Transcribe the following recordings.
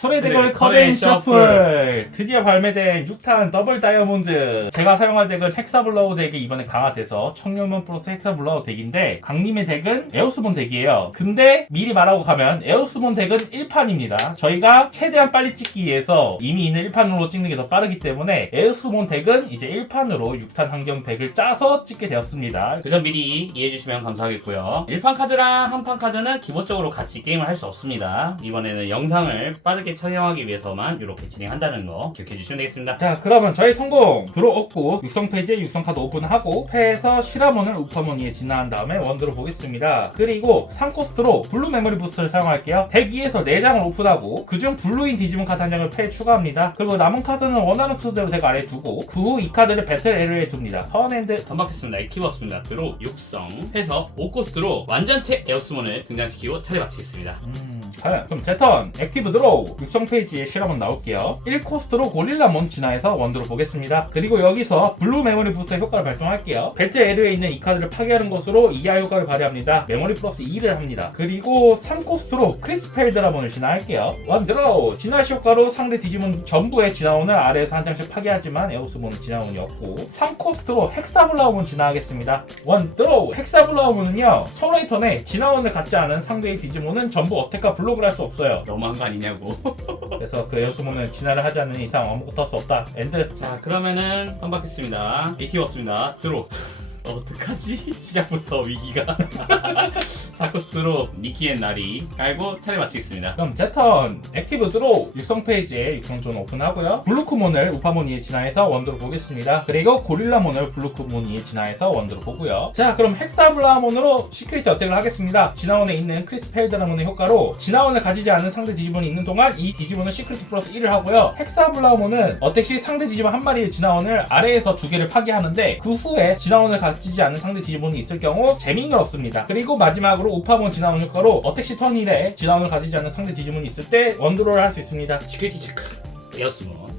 소래대걸 커덴 셔플 드디어 발매된 6탄 더블 다이아몬드. 제가 사용할 덱은 헥사블라우 덱이 이번에 강화돼서 청룡문 플러스 헥사블라우 덱인데, 강림의 덱은 에오스몬 덱이에요. 근데 미리 말하고 가면 에오스몬 덱은 1판입니다. 저희가 최대한 빨리 찍기 위해서 이미 있는 1판으로 찍는 게 더 빠르기 때문에 에오스몬 덱은 이제 1판으로 6탄 환경 덱을 짜서 찍게 되었습니다. 그 점 미리 이해해주시면 감사하겠고요. 1판 카드랑 한판 카드는 기본적으로 같이 게임을 할 수 없습니다. 이번에는 영상을 빠르게 촬영하기 위해서만 이렇게 진행한다는 거 기억해주시면 되겠습니다. 자, 그러면 저희 성공! 드로 얻고 육성 페이지에 육성 카드 오픈하고 패에서 시라몬을 우파몬이에 진화한 다음에 원드로 보겠습니다. 그리고 3코스트로 블루 메모리 부스트를 사용할게요. 덱 위에서 4장을 오픈하고 그중 블루인 디지몬 카드 1장을 패에 추가합니다. 그리고 남은 카드는 원하는 수대로 덱 아래에 두고 그 후 이 카드를 배틀 에리어에 둡니다. 턴엔드 던박했습니다. 액티브 없습니다. 드로 육성 해서 5코스트로 완전체 에오스몬을 등장시키고 차례 마치겠습니다. 과연 그럼 제 턴 액티브 드로우 육성 페이지에 실험은 나올게요. 1코스트로 고릴라몬 진화해서 원드로 보겠습니다. 그리고 여기서 블루 메모리 부스의 효과를 발동할게요. 배틀 에리어에 있는 이 카드를 파괴하는 것으로 ER 효과를 발휘합니다. 메모리 플러스 2를 합니다. 그리고 3코스트로 크리스펠드라몬을 진화할게요. 원드로우 진화 시 효과로 상대 디지몬 전부의 진화원을 아래에서 한 장씩 파괴하지만 에오스몬은 진화원이 없고, 3코스트로 헥사블라우몬 진화하겠습니다. 원드로우 헥사블라우몬은요, 서로의 턴에 진화원을 갖지 않은 상대의 디지몬은 전부 어택과 블록을 할 수 없어요. 너무한 거 아니냐고. 그래서 그 에오스몬은 진화를 하지 않는 이상 아무것도 할 수 없다. 엔드. 자, 그러면은 던박했습니다. 액티브 없습니다. 드로. 어떡하지? 시작부터 위기가. 4코스트로 니키앤 나리 깔고 차례 마치겠습니다. 그럼 제 턴 액티브 드로우 육성 페이지에 육성존 오픈하고요. 블루크몬을 우파모니에 진화해서 원드로 보겠습니다. 그리고 고릴라몬을 블루크모니에 진화해서 원드로 보고요. 자, 그럼 헥사블라몬으로 시큐리티 어택을 하겠습니다. 진화원에 있는 크리스펠드라몬의 효과로 진화원을 가지지 않은 상대 디지몬이 있는 동안 이 디지몬은 시큐리티 플러스 1을 하고요. 헥사블라몬은 어택 시 상대 디지몬 한 마리의 진화원을 아래에서 2개를 파괴하는데, 그 후에 진화원을 가지지 않은 상대 디지몬이 있을 경우 재밍을 얻습니다. 그리고 마지막으로 우파몬 진화원 효과로 어택 시 턴 1에 진화원을 가지지 않은 상대 디지몬이 있을 때 원드로를 할 수 있습니다. 시큐리티 체크. 에오스몬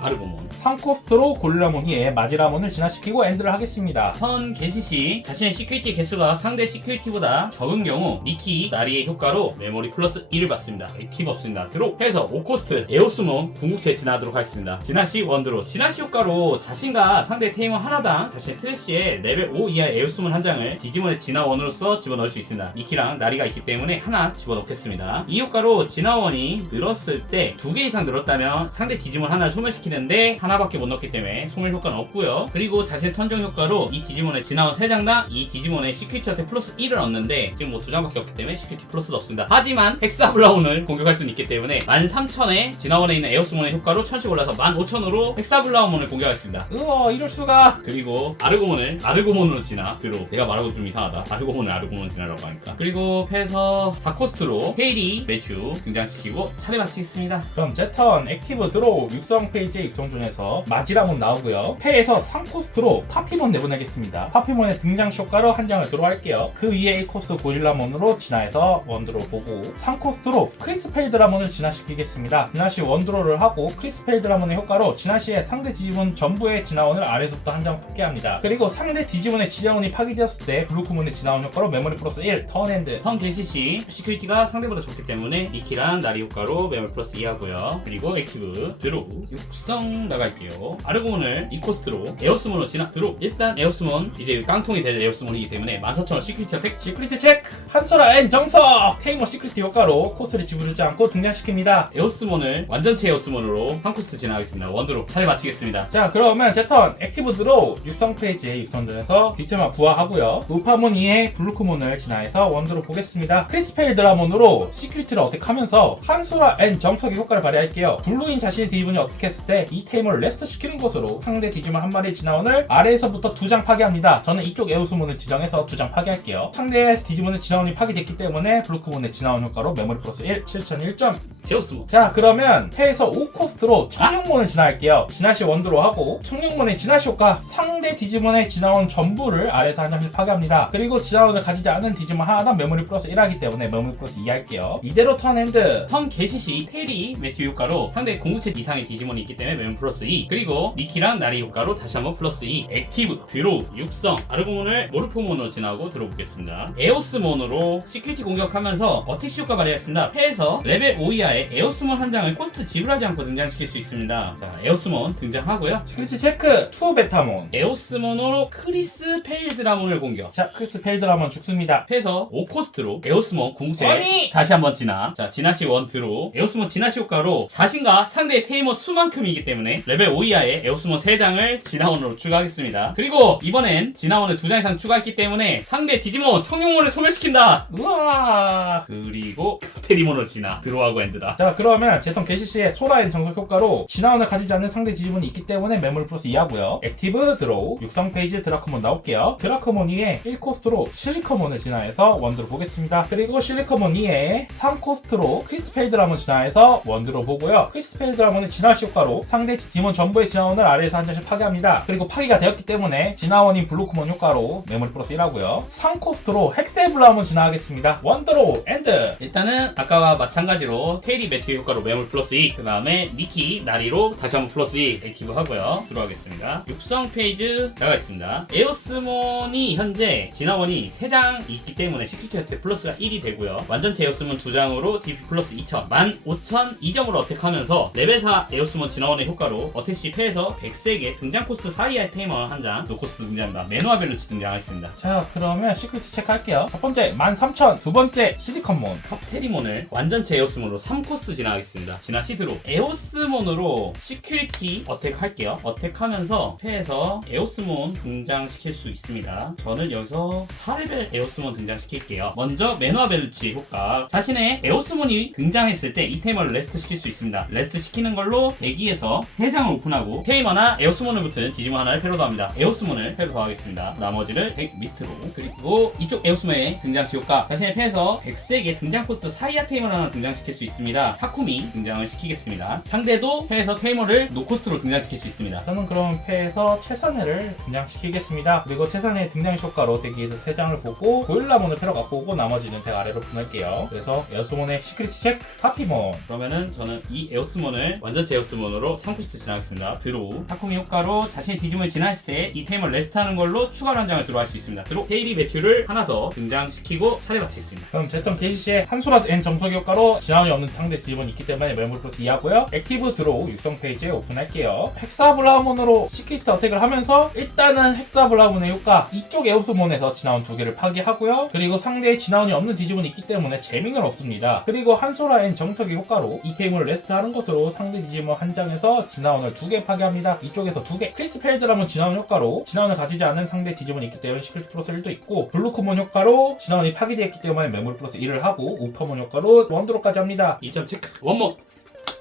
아르고몬 3코스트로 고릴라몬이에 마지라몬을 진화시키고 엔드를 하겠습니다. 턴 개시 시 자신의 시큐리티 개수가 상대 시큐리티보다 적은 경우 니키 나리의 효과로 메모리 플러스 1을 받습니다. 액티브 없습니다. 드로 해서 5코스트 에오스몬 궁극체 진화하도록 하겠습니다. 진화 시 원드로 진화 시 효과로 자신과 상대 테이머 하나당 자신의 트래쉬에 레벨 5 이하 에오스몬 한 장을 디지몬의 진화원으로서 집어넣을 수 있습니다. 니키랑 나리가 있기 때문에 하나 집어넣겠습니다. 이 효과로 진화원이 늘었을 때 2개 이상 늘었다면 상대 디지몬 하나를 소멸시키는데 하나밖에 못 넣기 때문에 소멸 효과는 없고요. 그리고 자신의 턴정 효과로 이 디지몬의 진화원 3장당 이 디지몬의 시큐리티 어택 플러스 1을 얻는데, 지금 뭐 2장밖에 없기 때문에 시큐리티 플러스도 없습니다. 하지만 헥사블라운을 공격할 수는 있기 때문에 13,000에 진화원에 있는 에오스몬의 효과로 1000씩 올라서 15,000으로 헥사블라운을 공격하겠습니다. 이럴수가. 그리고 아르고몬으로 진화. 드로. 내가 말하고 좀 이상하다. 아르고몬 진화라고 하니까. 그리고 패에서 4코스트로 페이리 매튜 등장시키고 차례 마치겠습니다. 그럼 제 턴 액티브 드로우 육성 페이지의 육성존에서 마지라몬 나오고요. 패에서 3코스트로 파피몬 내보내겠습니다. 파피몬의 등장 효과로 한 장을 드로우할게요. 그 위에 1코스트 고릴라몬으로 진화해서 원드로 보고, 3코스트로 크리스펠드라몬을 진화시키겠습니다. 진화시 원드로를 하고 크리스펠드라몬의 효과로 진화시에 상대 디지몬 전부의 진화원을 아래서부터 한 장 파괴합니다. 그리고 상대 디지몬의 진화원이 파괴되었을 때 블루크몬의 진화원 효과로 메모리 플러스 1 턴엔드. 턴 개시 시 시큐리티가 상대보다 적기 때문에 니키랑 나리 효과로 메모리 플러스 2 하고요. 그리고 액티브 드로우 육성 나갈게요. 아르고몬을 2코스트로 에오스몬으로 진화. 드로우. 일단 에오스몬 이제 깡통이 될 에오스몬이기 때문에 14,000원 시큐리티 어택. 시크리트 체크! 한소라 앤 정석! 테이머 시크리트 효과로 코스를 지불하지 않고 등장시킵니다. 에오스몬을 완전체 에오스몬으로 한 코스트 진화하겠습니다. 원드로 차례 마치겠습니다. 자, 그러면 제 턴 액티브 드로우 육성 페이지에 육성전에서 뒷점화 부화하고요. 우파몬 2에 블루크몬을 진화해서 원드로 보겠습니다. 크리스펠드라몬으로 시큐리티를 어택하면서 한소라 앤 정석의 효과를 발휘할게요. 블루인 자신의 디지몬이 어택했을 때 이 테이머를 레스트 시키는 것으로 상대 디지몬 한 마리의 진화원을 아래에서부터 2장 파괴합니다. 저는 이쪽 에오스몬을 지정해서 2장 파괴할게요. 상대 디지몬의 진화원이 파괴됐기 때문에 블루크몬의 진화원 효과로 메모리 플러스 1 7001점. 에오스몬. 자, 그러면 패에서 5코스트로 청룡몬을 진화할게요. 진화시 원드로 하고, 청룡몬의 진화시 효과 상대 디지몬의 진화원 전부를 아래에서 한 장씩 파괴합니다. 그리고 진화원을 가지지 않은 디지몬 하나당 메모리 플러스 1 하기 때문에 메모리 플러스 2 할게요. 이대로 턴엔드. 턴 개시 시 페리 매튜 효과로 상대 공구체 이상의 디지몬이 있기 때문에 메모리 플러스 2, 그리고 니키랑 나리 효과로 다시 한번 플러스 2, 액티브, 드로우, 육성, 아르고몬을 모르포몬으로 진화하고 들어보겠습니다. 에오스몬으로 시큐리티 공격하면서 어택시 효과 발휘하겠습니다. 패에서 레벨 5 이하의 에오스몬 한 장을 코스트 지불하지 않고 등장시킬 수 있습니다. 자, 에오스몬 등장하고요. 시크릿 체크 2 베타몬. 에오스몬으로 크리스 펠드라몬을 공격. 자, 크리스 펠드라몬 죽습니다. 패에서 5코스트로 에오스몬 궁극체 아니! 다시 한번 진화. 자, 진화시 1 드로. 에오스몬 진화시 효과로 자신과 상대의 테이머 수만큼이기 때문에 레벨 5 이하의 에오스몬 3장을 진화원으로 추가하겠습니다. 그리고 이번엔 진화원을 2장 이상 추가했기 때문에 상대 디지몬 청룡몬을 소멸시킨다. 우와. 그리고 테리몬으로 진화. 드로하고 엔드다. 자, 그러면 제턴 게시시의 소라엔 정석 효과로 진화원을 가지지 않는 상대 디지몬이 있기 때문에 메모리 플러스 2하고요. 액티브 드로우, 육성 페이지 드라코몬 나올게요. 드라코몬 2에 1코스트로 실리커몬을 진화해서 원드로 보겠습니다. 그리고 실리커몬 2에 3코스트로 크리스펠드라몬 진화해서 원드로 보고요. 크리스펠드라몬의 진화시 효과로 상대 디지몬 전부의 진화원을 아래에서 한 장씩 파괴합니다. 그리고 파괴가 되었기 때문에 진화원인 블루코몬 효과로 메모리 플러스 1하고요. 3코스트로 헥세블라몬 진화하겠습니다. 원드로 엔드. 일단은 아까와 마찬가지로 테리 매튜 효과로 메모리 플러스 2, 그 다음에 니키 나리로 다시 한번 플러스 2 액티브 하고요. 들어가겠습니다. 육성 페이지 들어가겠습니다. 에오스몬이 현재 진화원이 3장 있기 때문에 시큐리티 혜택 플러스가 1이 되고요. 완전체 에오스몬 2장으로 DP 플러스 2000, 15,002점으로 어택하면서 레벨 4 에오스몬 진화원의 효과로 어택시 패에서 100세개 등장 코스트 4 이하의 테이머 한 장, 노코스트 등장합니다. 매누아 벨루치 등장하겠습니다. 자, 그러면 시크릿 체크할게요. 첫 번째 13,000, 두 번째 실리컨몬. 컵테리몬을 완전체 에오스몬으로 3코스트 진화하겠습니다. 진화 시드로 에오스몬으로 시큐리티 어택 할게요. 어택하면서 패에서 에오스몬 등장시킬 수 있습니다. 저는 여기서 4레벨 에오스몬 등장시킬게요. 먼저 매누아 벨루치 효과. 자신의 에오스몬이 등장했을 때 이 테이머를 레스트 시킬 수 있습니다. 레스트 시키는 걸로 대기에서 3장을 오픈하고 테이머나 에오스몬을 붙은 디지몬 하나를 패로 더합니다. 에오스몬을 패로 더하겠습니다. 나머지를 덱 밑으로. 그리고 이쪽 에오스몬의 등장시 효과. 자신의 패에서 100세개 등장 코스트 4이하 테이머를 하나 등장시킬 수 있습니다. 타쿠미 등장을 시키겠습니다. 상대도 패에서 테이머를 노코스트로 등장시킬 수 있습니다. 저는 그럼 패에서 최선혜를 등장시키겠습니다. 그리고 최선혜 등장 효과로 대기에서 3장을 보고 고릴라몬을 패로 갖고 오고 나머지는 덱 아래로 보낼게요. 그래서 에오스몬의 시크릿 체크 파피몬. 그러면은 저는 이 에오스몬을 완전체 에오스몬으로 3코스트 진화하겠습니다. 드로우. 타쿠미 효과로 자신의 디지몬을 진화했을 때 이 테이머를 레스트하는 걸로 추가로 한 장을 들어갈 수 있습니다. 드로우. 테이리 매튜를 하나 더 등장시키고 차례 마치겠습니다. 그럼 제턴 게시시에 한소라 N 정석 효과로 진화원이 없는 상대 디지몬이 있기 때문에 메모리 플러스 2하고요. 액티브 드로우 육성 페이지에 오픈할게요. 헥사블라몬으로 시크릿 어택을 하면서 일단은 헥사블라몬의 효과 이쪽 에오스몬에서 진화원 2개를 파괴하고요. 그리고 상대의 진화원이 없는 디지몬이 있기 때문에 재밍은 없습니다. 그리고 한소라 N 정석의 효과로 이 테이블을 레스트하는 것으로 상대 디지몬 한 장에서 진화원을 2개 파괴합니다. 이쪽에서 2개. 크리스펠드라몬 진화원 효과로 진화원을 가지지 않은 상대 디지몬이 있기 때문에 시크릿 플러스 1도 있고 블루코몬 효과로 진화원이 파괴되었기 때문에 메모리 플러스 1을 하고 우퍼몬 효과로 원드로까지 합니다. 2점 체크. 원모.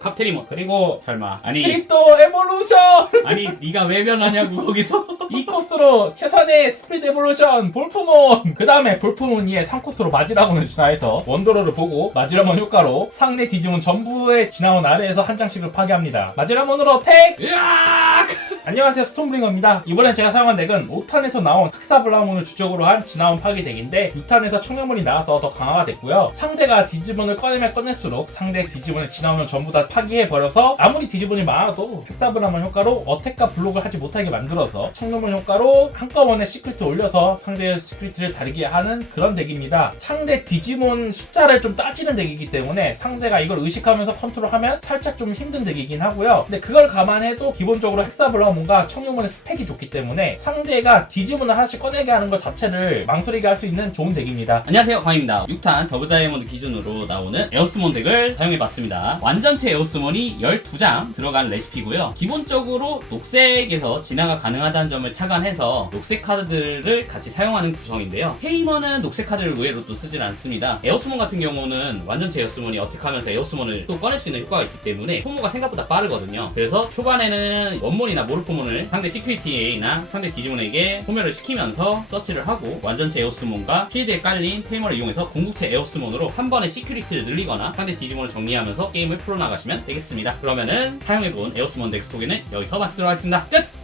팝테리몬. 그리고 설마. 아니. 스피릿도 에볼루션! 아니 네가 왜 변하냐고 거기서. 이 코스로 최선의 스피릿 에볼루션 볼포몬. 그 다음에 볼포몬 2에 3코스로 마지라몬을 진화해서 원더러를 보고 마지라몬 효과로 상대 디지몬 전부의 진화원 아래에서 한 장씩을 파괴합니다. 마지라몬으로 어택! 으악! 안녕하세요, 스톰브링어입니다. 이번엔 제가 사용한 덱은 5탄에서 나온 헥사블라몬을 주적으로 한 진화원 파괴 덱인데 6탄에서 청룡물이 나와서 더 강화가 됐고요. 상대가 디지몬을 꺼내면 꺼낼수록 상대 디지몬의 진화원을 전부 다 파괴해버려서 아무리 디지몬이 많아도 헥사블라몬 효과로 어택과 블록을 하지 못하게 만들어서 청룡물 효과로 한꺼번에 시크릿을 올려서 상대의 시크릿을 다르게 하는 그런 덱입니다. 상대 디지몬 숫자를 좀 따지는 덱이기 때문에 상대가 이걸 의식하면서 컨트롤하면 살짝 좀 힘든 덱이긴 하고요. 근데 그걸 감안해도 기본적으로 헥사블라몬과 청룡물의 스펙이 좋기 때문에 상대가 디지몬을 하나씩 꺼내게 하는 것 자체를 망설이게 할 수 있는 좋은 덱입니다. 안녕하세요, 광입니다. 6탄 더블 다이아몬드 기준으로 나오는 에오스몬 덱을 사용해봤습니다. 완전체 에오스몬이 12장 들어간 레시피고요. 기본적으로 녹색에서 진화가 가능하다는 점을 착안해서 녹색 카드들을 같이 사용하는 구성인데요. 테이머는 녹색 카드를 의외로 또 쓰질 않습니다. 에오스몬 같은 경우는 완전체 에오스몬이 어택하면서 에오스몬을 또 꺼낼 수 있는 효과가 있기 때문에 소모가 생각보다 빠르거든요. 그래서 초반에는 원몬이나 모르포몬을 상대 시큐리티나 상대 디지몬에게 소멸을 시키면서 서치를 하고 완전체 에오스몬과 필드에 깔린 테이머를 이용해서 궁극체 에오스몬으로 한 번에 시큐리티를 늘리거나 상대 디지몬을 정리하면서 게임을 풀어나가시면 되겠습니다. 그러면은 사용해본 에오스몬 덱 소개는 여기서 마치도록 하겠습니다. 끝!